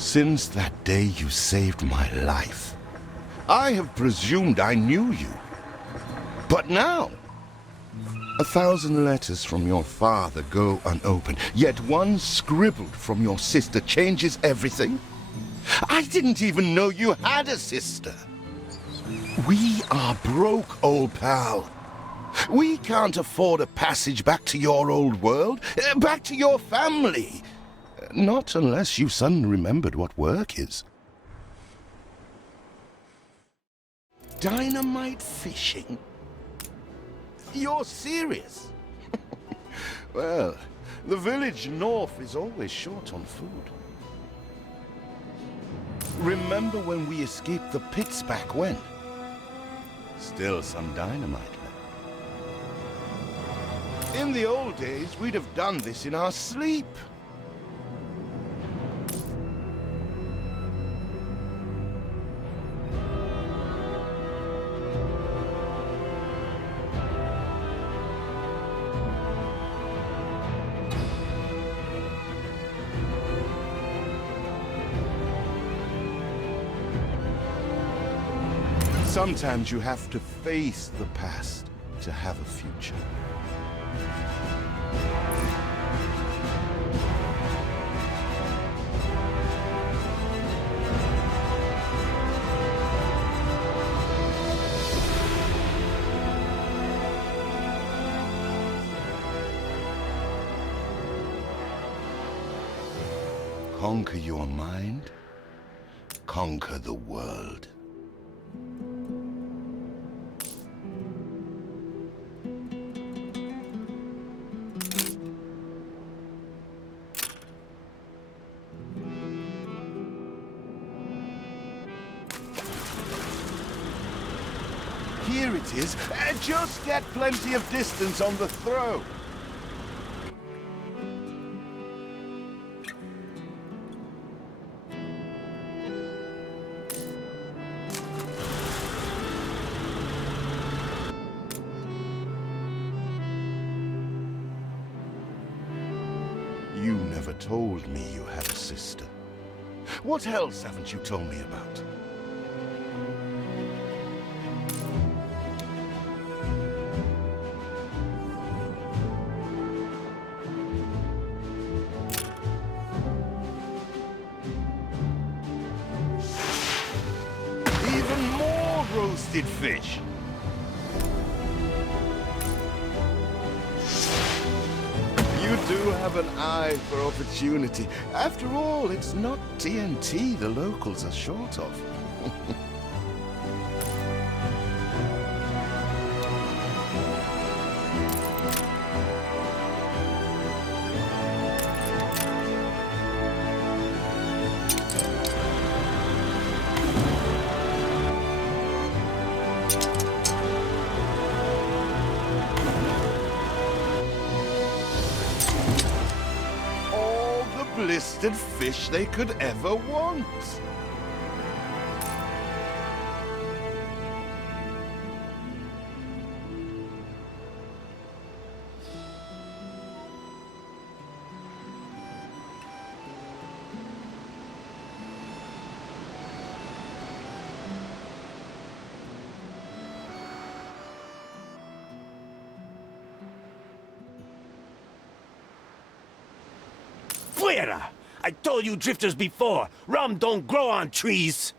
Since that day you saved my life, I have presumed I knew you. But now, 1,000 letters from your father go unopened, yet one scribbled from your sister changes everything? I didn't even know you had a sister. We are broke, old pal. We can't afford a passage back to your old world, back to your family. Not unless you suddenly remembered what work is. Dynamite fishing? You're serious? Well, the village north is always short on food. Remember when we escaped the pits back when? Still some dynamite left. In the old days, we'd have done this in our sleep. Sometimes you have to face the past to have a future. Conquer your mind, conquer the world. Here it is. Just get plenty of distance on the throw. You never told me you had a sister. What else haven't you told me about? Roasted fish. You do have an eye for opportunity. After all, it's not TNT the locals are short of. Blistered fish they could ever want. Fuera! I told you drifters before, rum don't grow on trees!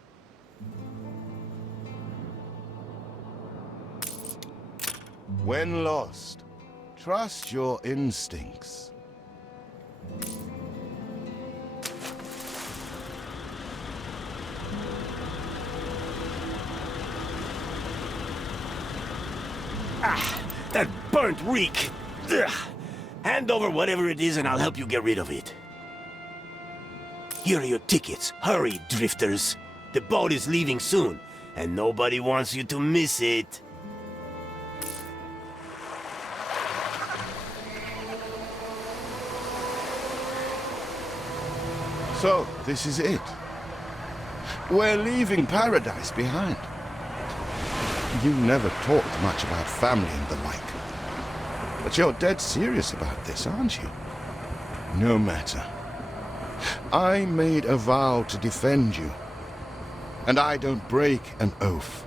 When lost, trust your instincts. Ah, that burnt reek! Ugh. Hand over whatever it is and I'll help you get rid of it. Here are your tickets. Hurry, drifters. The boat is leaving soon, and nobody wants you to miss it. So, this is it. We're leaving paradise behind. You never talked much about family and the like. But you're dead serious about this, aren't you? No matter. I made a vow to defend you, and I don't break an oath.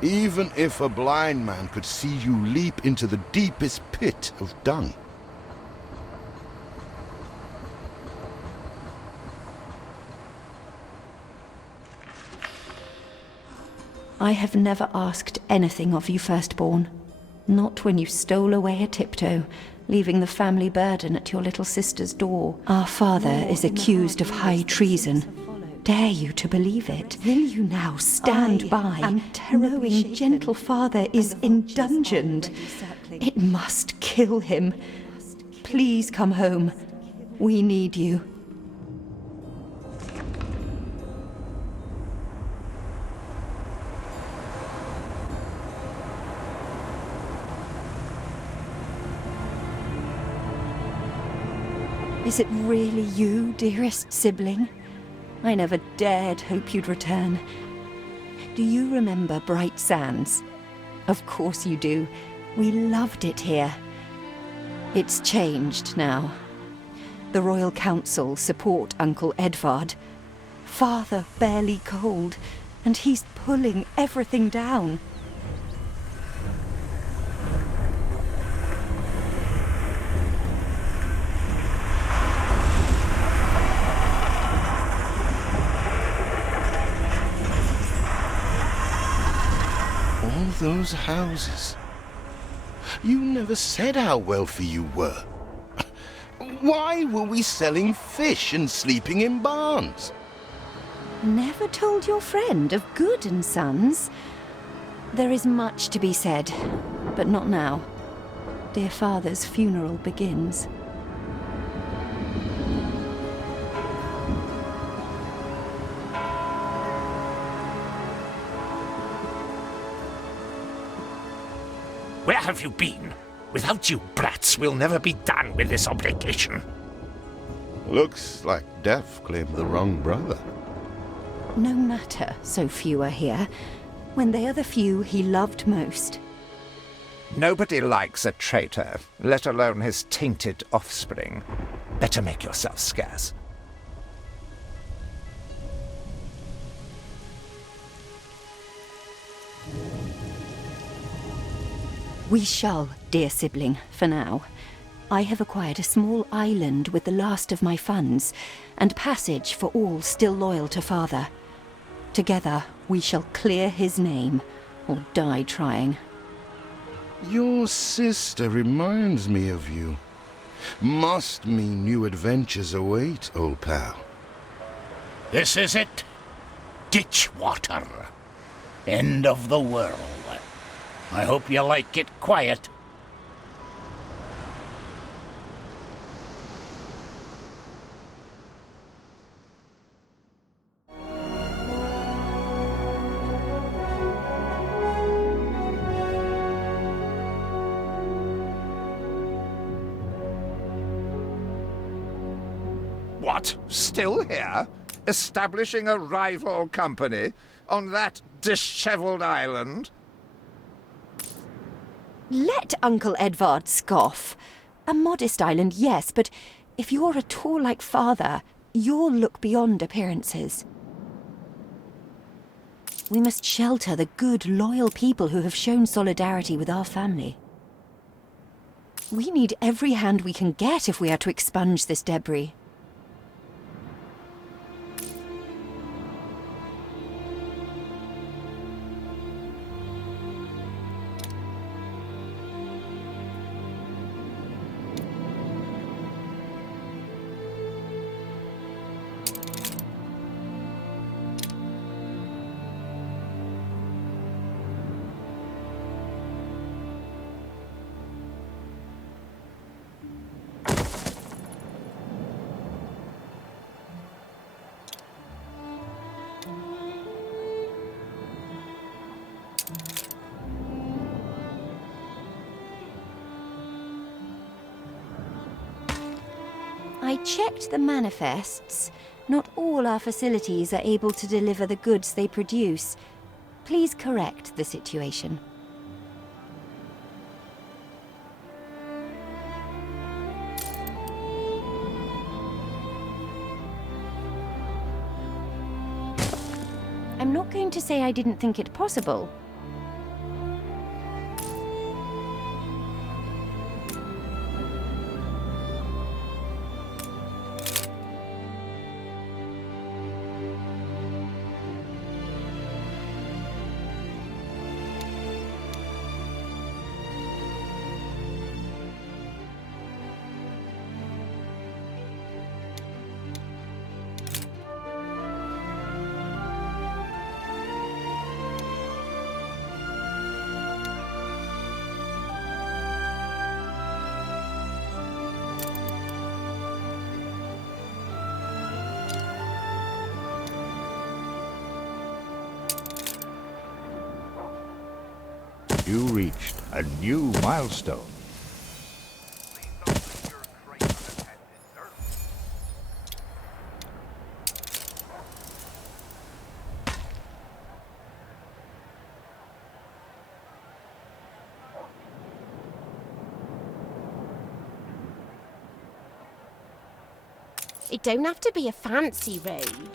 Even if a blind man could see you leap into the deepest pit of dung. I have never asked anything of you, firstborn. Not when you stole away a tiptoe, leaving the family burden at your little sister's door. Our father is accused of high treason. Dare you to believe it? Will you now stand by, knowing gentle father is indungeoned? It must kill him. Please come home. We need you. Is it really you, dearest sibling? I never dared hope you'd return. Do you remember Bright Sands? Of course you do. We loved it here. It's changed now. The Royal Council support Uncle Edvard. Father barely cold, and he's pulling everything down. All those houses. You never said how wealthy you were. Why were we selling fish and sleeping in barns? Never told your friend of Good and Sons? There is much to be said, but not now. Dear father's funeral begins. Where have you been? Without you brats, we'll never be done with this obligation. Looks like Death claimed the wrong brother. No matter, so few are here, when they are the few he loved most. Nobody likes a traitor, let alone his tainted offspring. Better make yourself scarce. We shall, dear sibling, for now. I have acquired a small island with the last of my funds, and passage for all still loyal to father. Together, we shall clear his name, or die trying. Your sister reminds me of you. Must mean new adventures await, old pal. This is it. Ditch water. End of the world. I hope you like it quiet. What? Still here? Establishing a rival company on that disheveled island? Let Uncle Edvard scoff. A modest island, yes, but if you're at all like father, you'll look beyond appearances. We must shelter the good, loyal people who have shown solidarity with our family. We need every hand we can get if we are to expunge this debris. I checked the manifests. Not all our facilities are able to deliver the goods they produce. Please correct the situation. I'm not going to say I didn't think it possible. You reached a new milestone. It don't have to be a fancy road.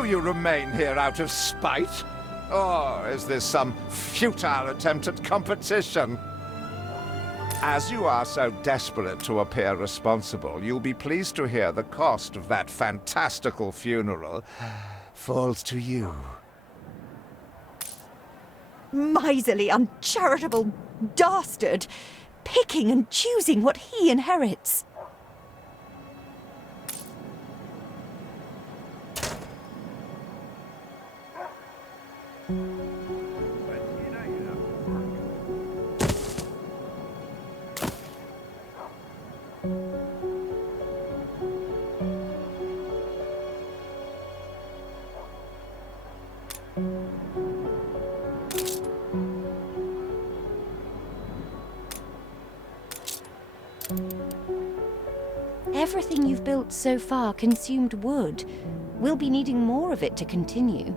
Do you remain here out of spite? Or is this some futile attempt at competition? As you are so desperate to appear responsible, you'll be pleased to hear the cost of that fantastical funeral falls to you. Miserly, uncharitable dastard! Picking and choosing what he inherits. Everything you've built so far consumed wood. We'll be needing more of it to continue.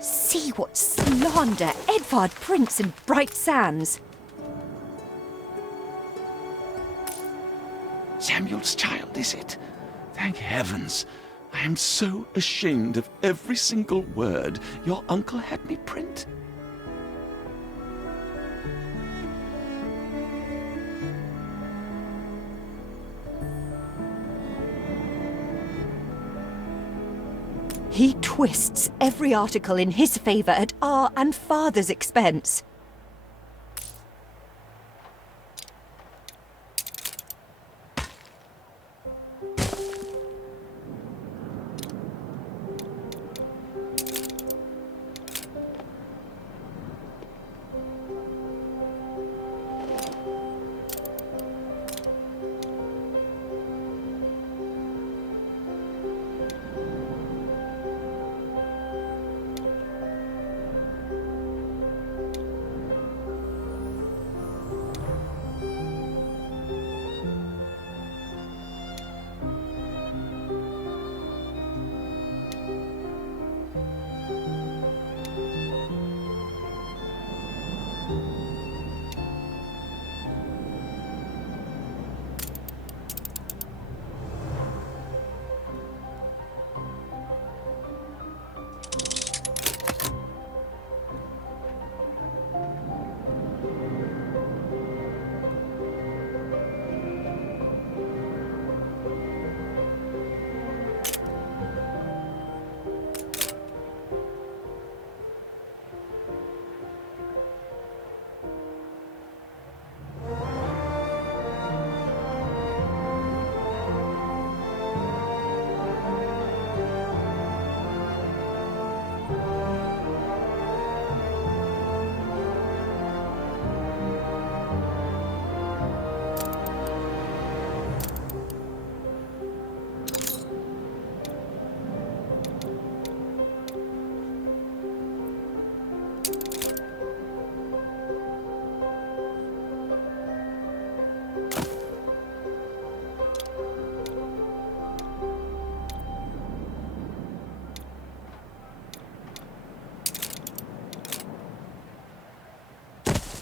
See what slander Edvard prints in bright sands. Samuel's child, is it? Thank heavens. I am so ashamed of every single word your uncle had me print. He twists every article in his favor at our and father's expense.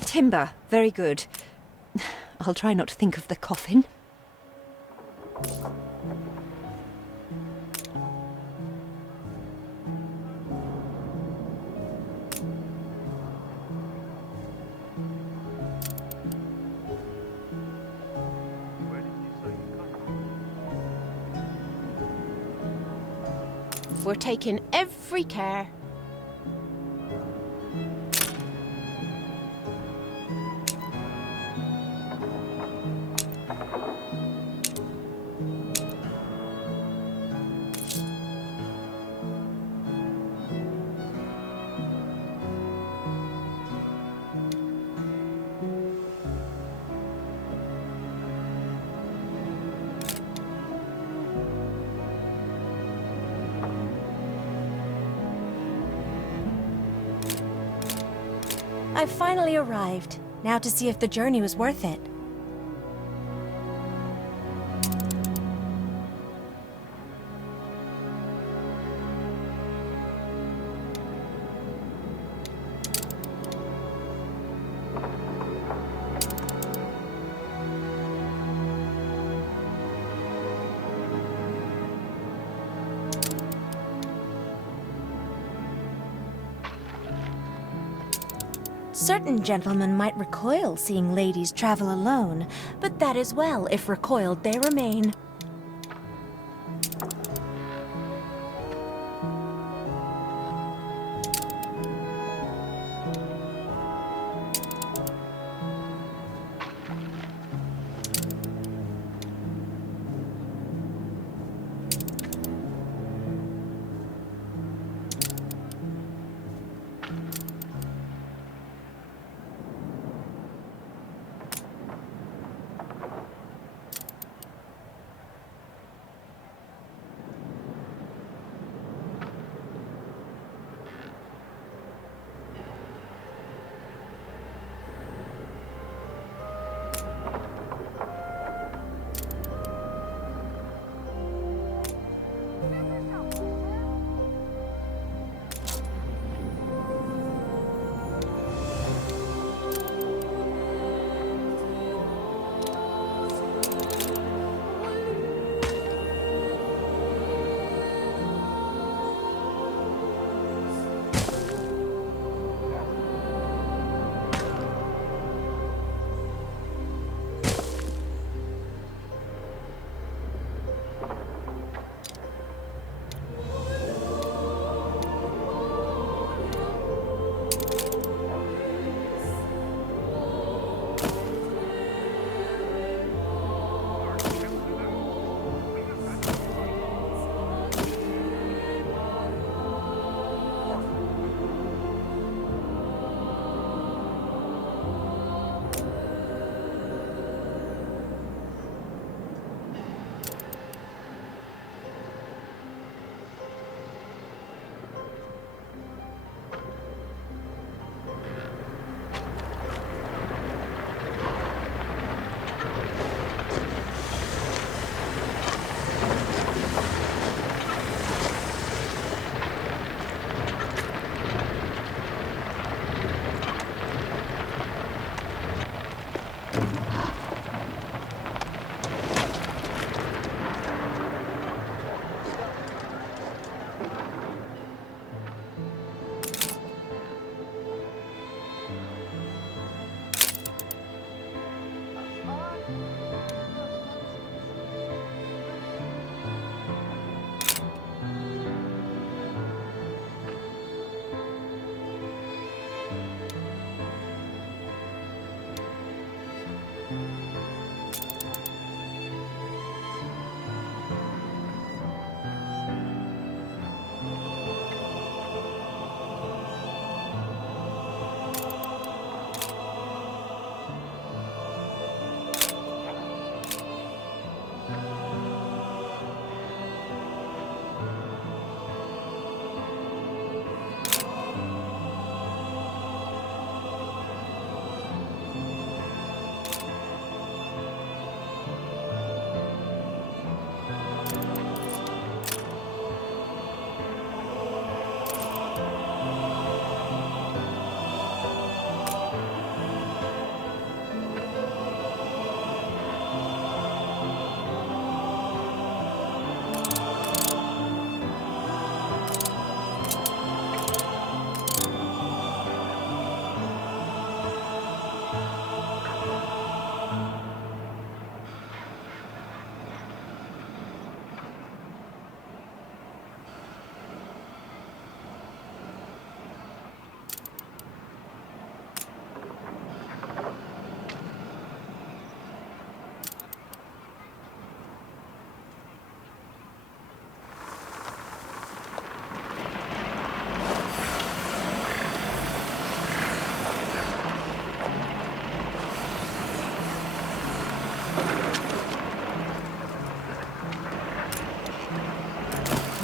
Timber, very good. I'll try not to think of the coffin. We're taking every care. I've finally arrived. Now to see if the journey was worth it. Certain gentlemen might recoil seeing ladies travel alone, but that is well if recoiled they remain.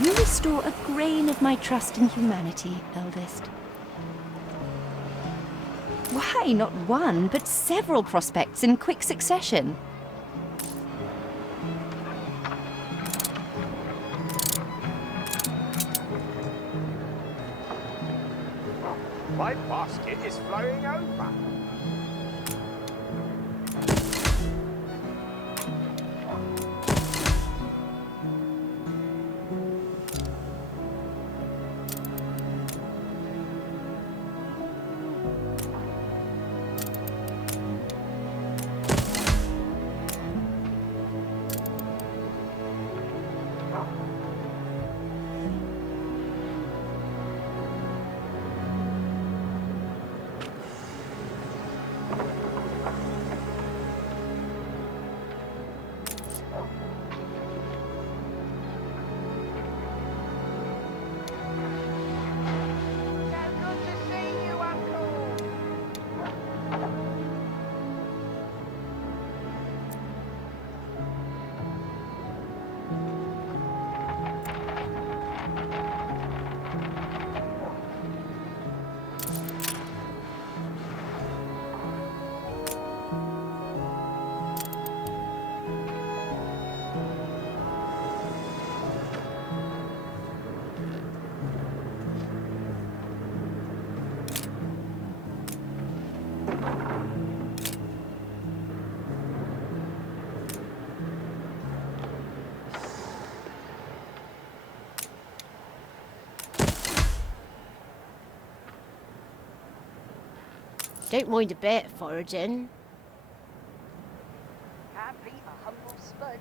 You restore a grain of my trust in humanity, eldest. Why, not one, but several prospects in quick succession. My basket is flowing over. Don't mind a bit, foraging. Can't beat a humble spud.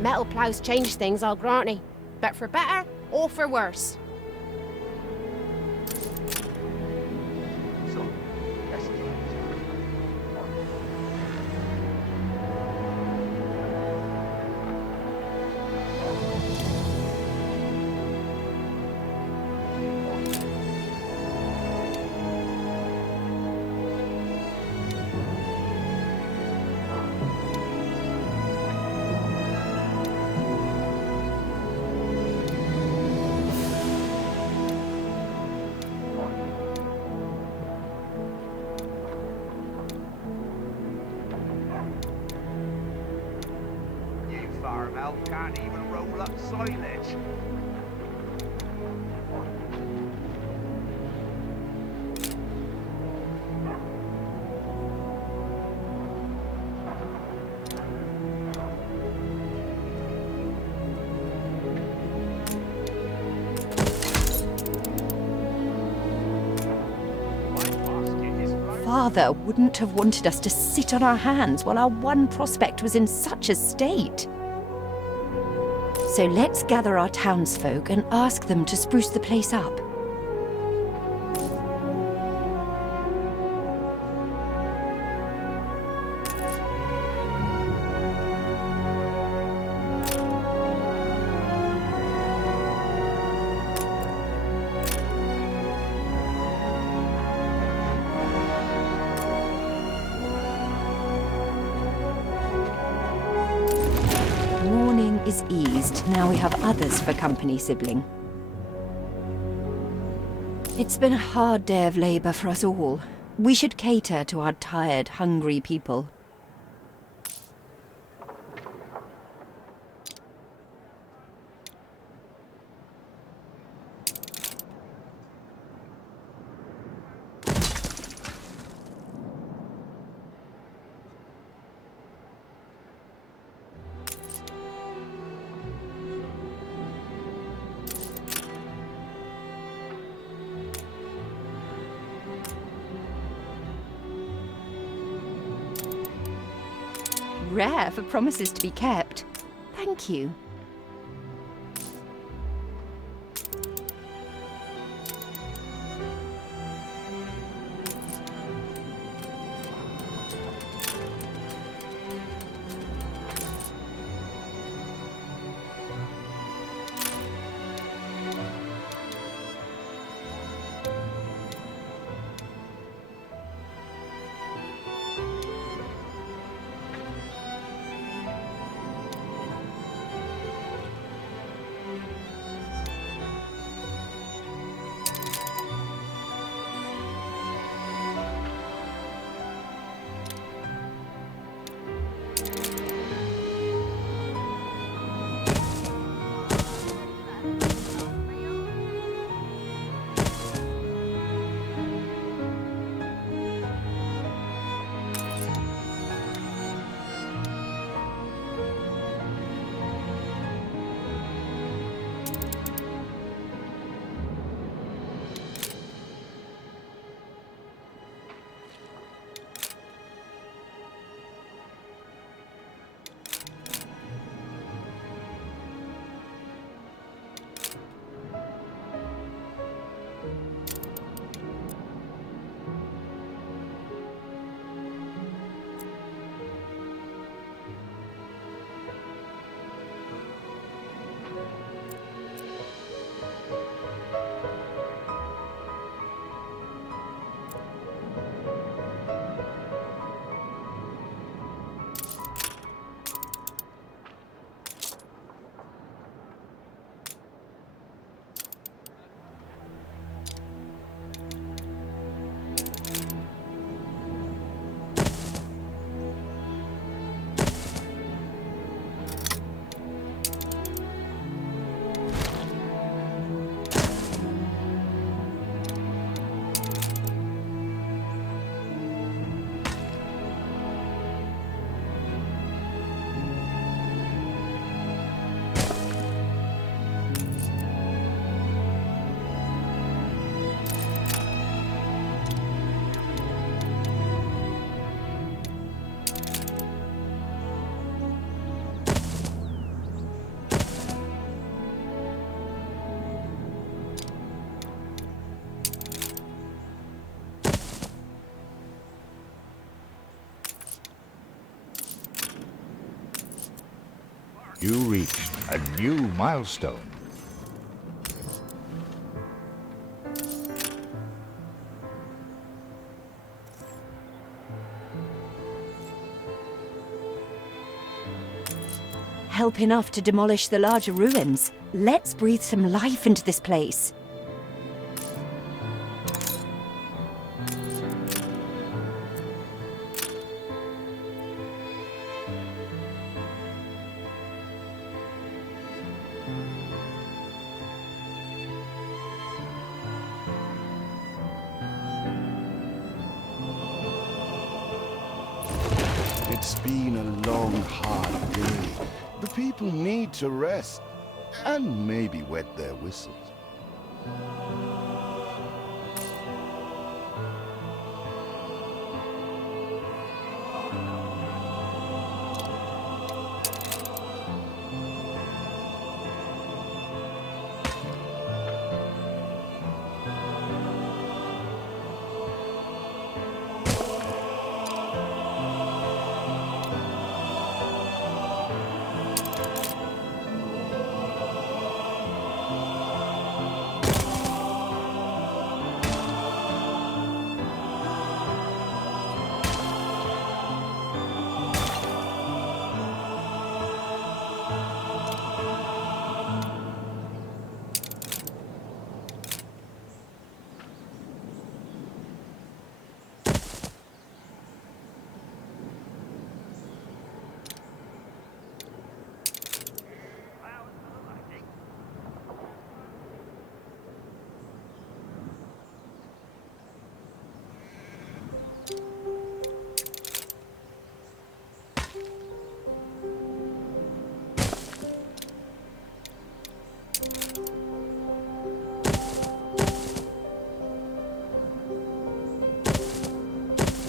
Metal ploughs change things, I'll grant ye. But for better or for worse. Farm elf can't even roll up silage. Father wouldn't have wanted us to sit on our hands while our one prospect was in such a state. So let's gather our townsfolk and ask them to spruce the place up. Is eased, now we have others for company, sibling. It's been a hard day of labour for us all. We should cater to our tired, hungry people. Rare for promises to be kept. Thank you. reached a new milestone. Help enough to demolish the larger ruins. Let's breathe some life into this place. It's been a long, hard day. The people need to rest, and maybe wet their whistles.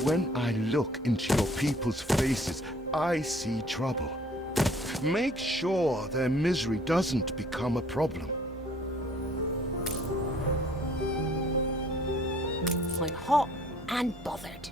When I look into your people's faces, I see trouble. Make sure their misery doesn't become a problem. I'm hot and bothered.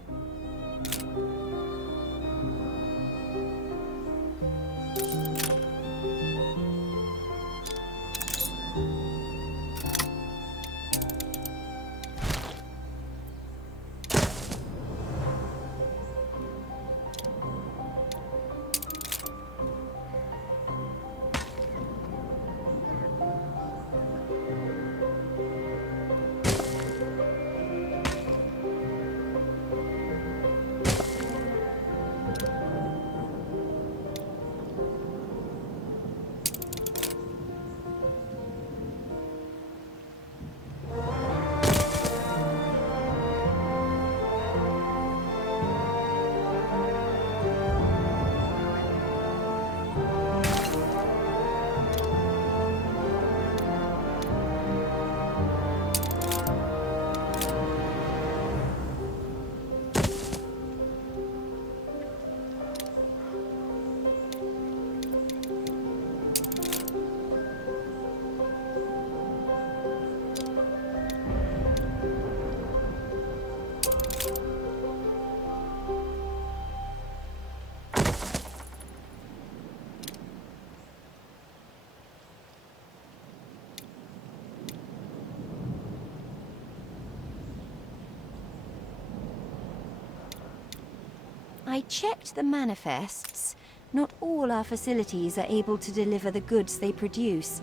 I checked the manifests. Not all our facilities are able to deliver the goods they produce.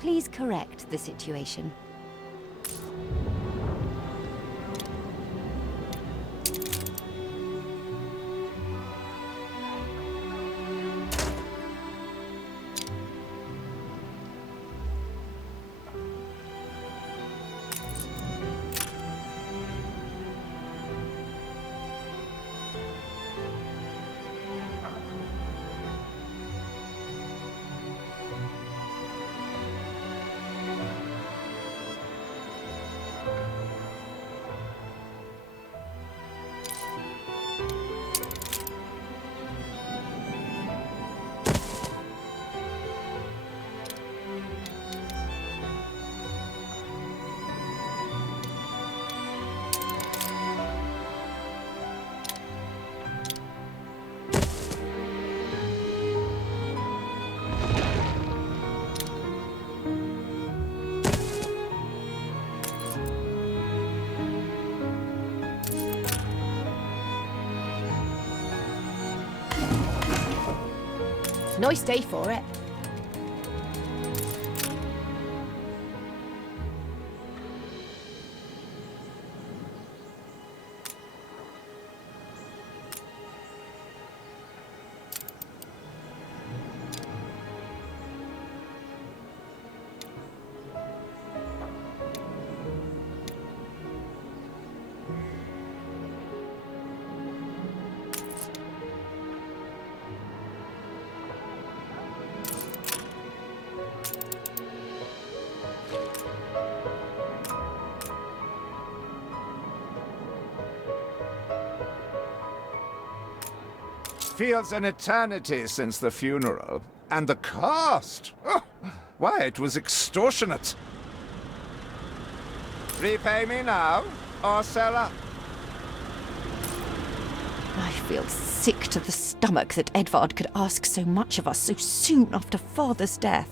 Please correct the situation. Nice day for it. Feels an eternity since the funeral. And the cost! Oh, why, it was extortionate. Repay me now, or sell up. I feel sick to the stomach that Edvard could ask so much of us so soon after Father's death.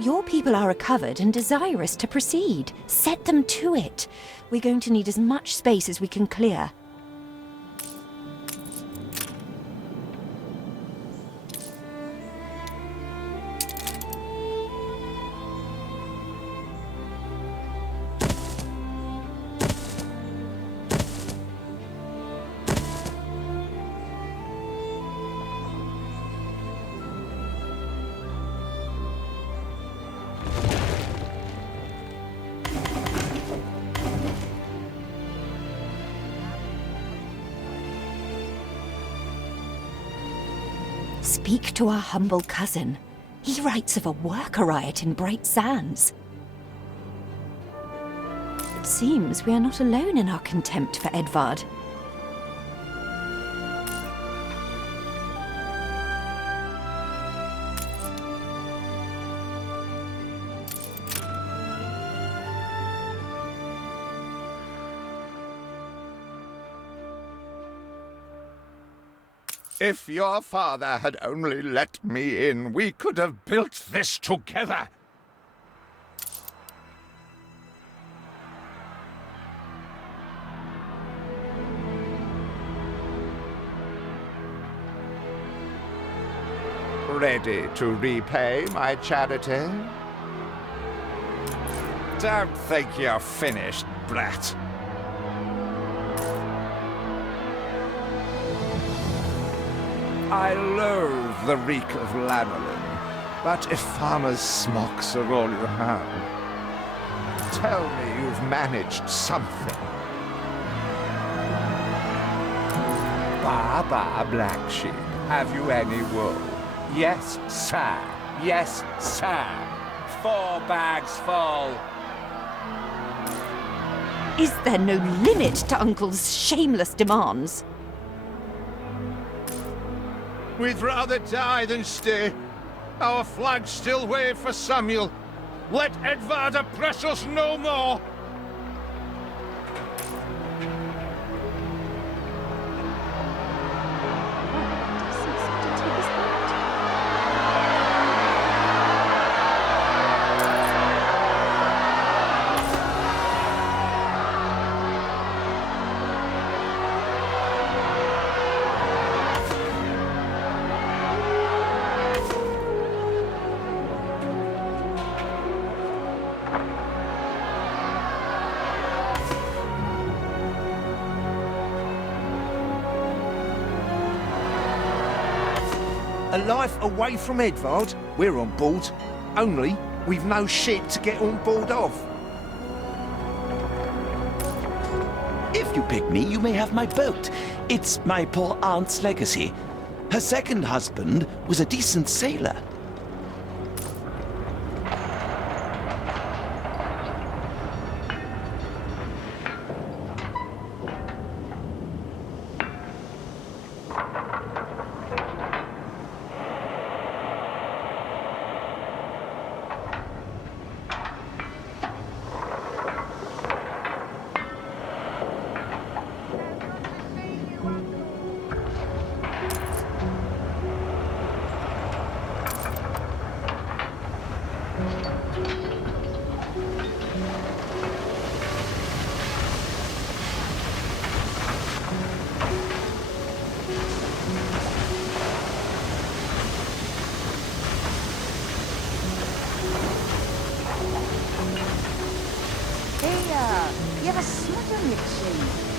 Your people are recovered and desirous to proceed. Set them to it. We're going to need as much space as we can clear. Speak to our humble cousin. He writes of a worker riot in Bright Sands. It seems we are not alone in our contempt for Edvard. If your father had only let me in, we could have built this together. Ready to repay my charity? Don't think you're finished, brat. I loathe the reek of lanolin, but if farmers' smocks are all you have, tell me you've managed something. Bah, black sheep, have you any wool? Yes, sir. Yes, sir. 4 bags full. Is there no limit to Uncle's shameless demands? We'd rather die than stay. Our flags still wave for Samuel. Let Edvard oppress us no more. A life away from Edvard? We're on board. Only, we've no ship to get on board of. If you pick me, you may have my boat. It's my poor aunt's legacy. Her second husband was a decent sailor. a smut of mixing.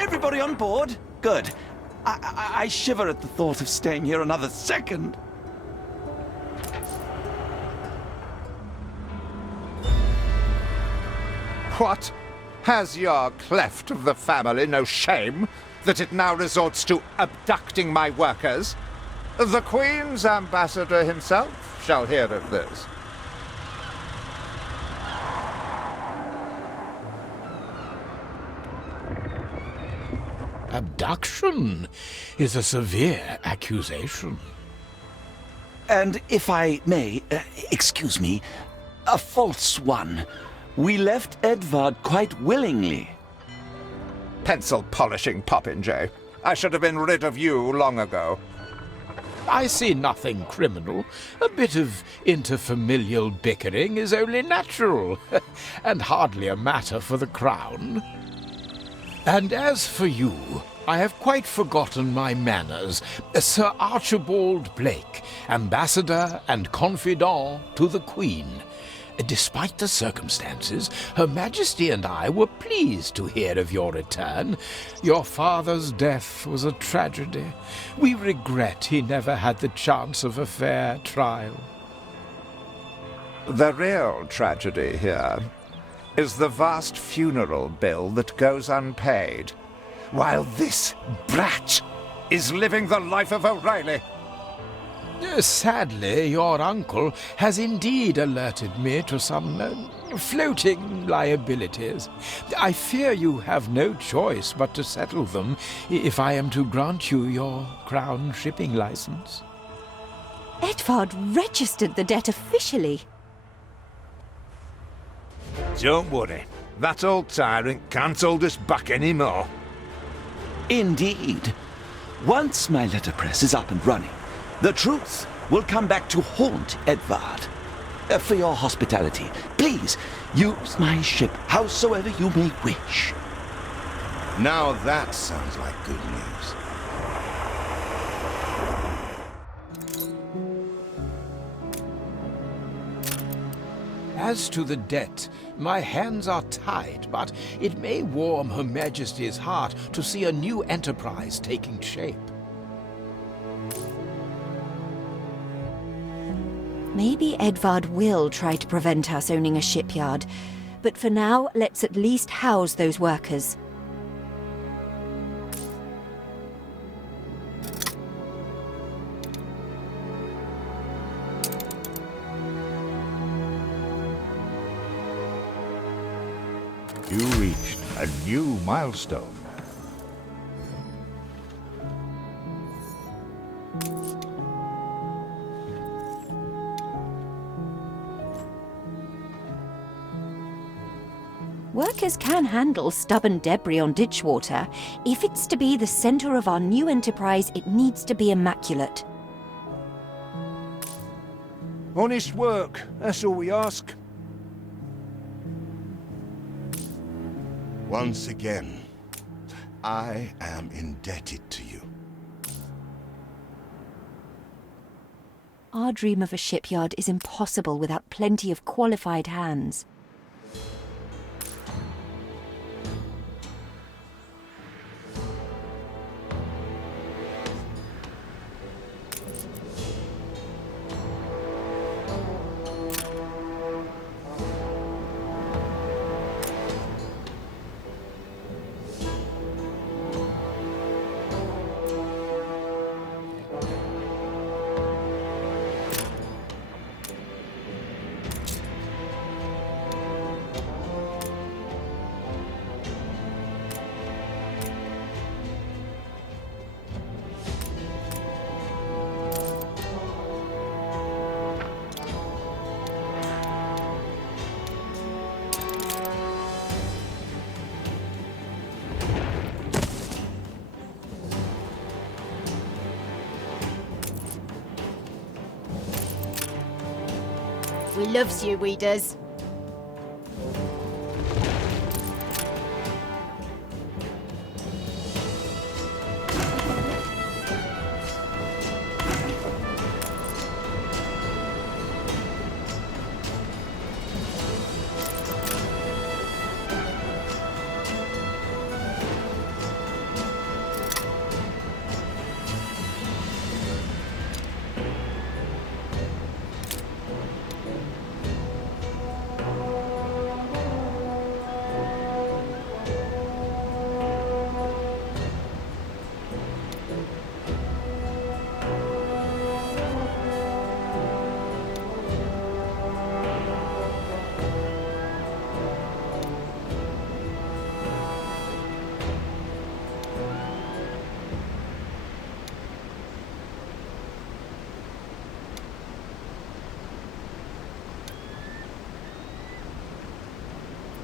Everybody on board? Good. I shiver at the thought of staying here another second. What? Has your cleft of the family no shame that it now resorts to abducting my workers? The Queen's ambassador himself shall hear of this. Abduction is a severe accusation. And if I may, excuse me, a false one. We left Edvard quite willingly. Pencil polishing popinjay. I should have been rid of you long ago. I see nothing criminal. A bit of interfamilial bickering is only natural, and hardly a matter for the crown. And as for you, I have quite forgotten my manners. Sir Archibald Blake, ambassador and confidant to the Queen. Despite the circumstances, Her Majesty and I were pleased to hear of your return. Your father's death was a tragedy. We regret he never had the chance of a fair trial. The real tragedy here is the vast funeral bill that goes unpaid, while this brat is living the life of O'Reilly. Sadly, your uncle has indeed alerted me to some floating liabilities. I fear you have no choice but to settle them if I am to grant you your crown shipping license. Edvard registered the debt officially. Don't worry. That old tyrant can't hold us back anymore. Indeed. Once my letterpress is up and running, the truth will come back to haunt Edvard. For your hospitality, please use my ship howsoever you may wish. Now that sounds like good news. As to the debt, my hands are tied, but it may warm Her Majesty's heart to see a new enterprise taking shape. Maybe Edvard will try to prevent us owning a shipyard, but for now, let's at least house those workers. You reached a new milestone. Workers can handle stubborn debris on ditch water. If it's to be the center of our new enterprise, it needs to be immaculate. Honest work, that's all we ask. Once again, I am indebted to you. Our dream of a shipyard is impossible without plenty of qualified hands. We loves you, we does.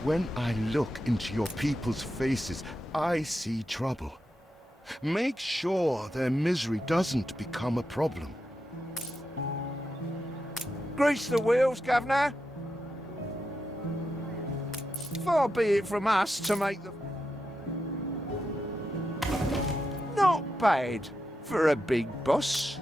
When I look into your people's faces, I see trouble. Make sure their misery doesn't become a problem. Grease the wheels, Governor. Far be it from us to make the... Not bad for a big boss.